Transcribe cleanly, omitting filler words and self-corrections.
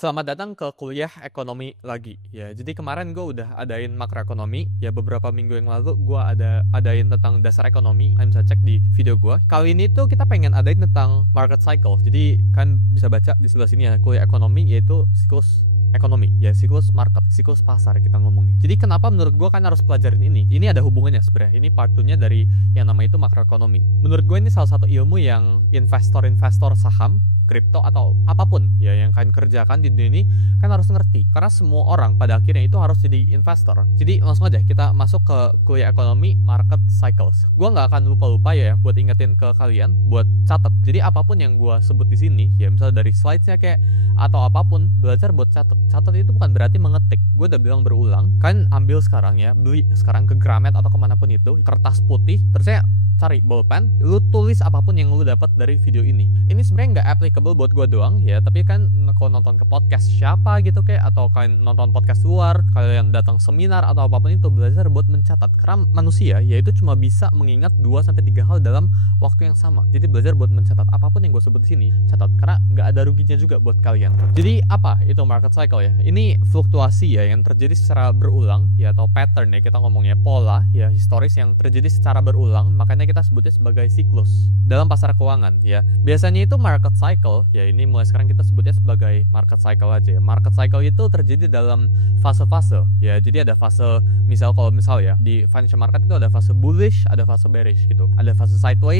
Selamat datang ke kuliah ekonomi lagi ya. Jadi kemarin gue udah adain makroekonomi ya, beberapa minggu yang lalu gue adain tentang dasar ekonomi. Kalian bisa cek di video gue. Kali ini tuh kita pengen adain tentang market cycle. Jadi kan bisa baca di sebelah sini ya, kuliah ekonomi yaitu siklus ekonomi ya, siklus market, siklus pasar kita ngomongin. Jadi kenapa menurut gue kan harus pelajarin ini ada hubungannya sebenarnya. Ini part 2-nya dari yang namanya itu makroekonomi. Menurut gue ini salah satu ilmu yang investor saham, kripto atau apapun ya yang kalian kerjakan di dunia ini kan harus ngerti, karena semua orang pada akhirnya itu harus jadi investor. Jadi langsung aja kita masuk ke kuliah ekonomi market cycles. Gue nggak akan lupa ya buat ingetin ke kalian buat catat. Jadi apapun yang gue sebut di sini ya, misalnya dari slidesnya kayak atau apapun, belajar buat catat. Catat itu bukan berarti mengetik. Gue udah bilang berulang, kan ambil sekarang ya, beli sekarang ke Gramet atau kemanapun itu kertas putih, terus saya cari bolpen, lu tulis apapun yang lu dapat dari video ini. Ini sebenarnya nggak applicable buat gue doang ya, tapi kan kalau nonton ke podcast siapa gitu kayak, atau kalian nonton podcast luar, kalian datang seminar atau apapun itu, belajar buat mencatat. Karena manusia ya itu cuma bisa mengingat 2-3 hal dalam waktu yang sama. Jadi belajar buat mencatat apapun yang gue sebut di sini, catat, karena nggak ada ruginya juga buat kalian. Jadi apa itu market cycle ya? Ini fluktuasi ya yang terjadi secara berulang ya, atau pattern ya, kita ngomongnya pola ya, historis yang terjadi secara berulang, makanya kita sebutnya sebagai siklus dalam pasar keuangan ya. Biasanya itu market cycle ya, ini mulai sekarang kita sebutnya sebagai market cycle aja ya. Market cycle itu terjadi dalam fase-fase ya. Jadi ada fase, kalau misal ya di financial market itu ada fase bullish, ada fase bearish gitu, ada fase sideways,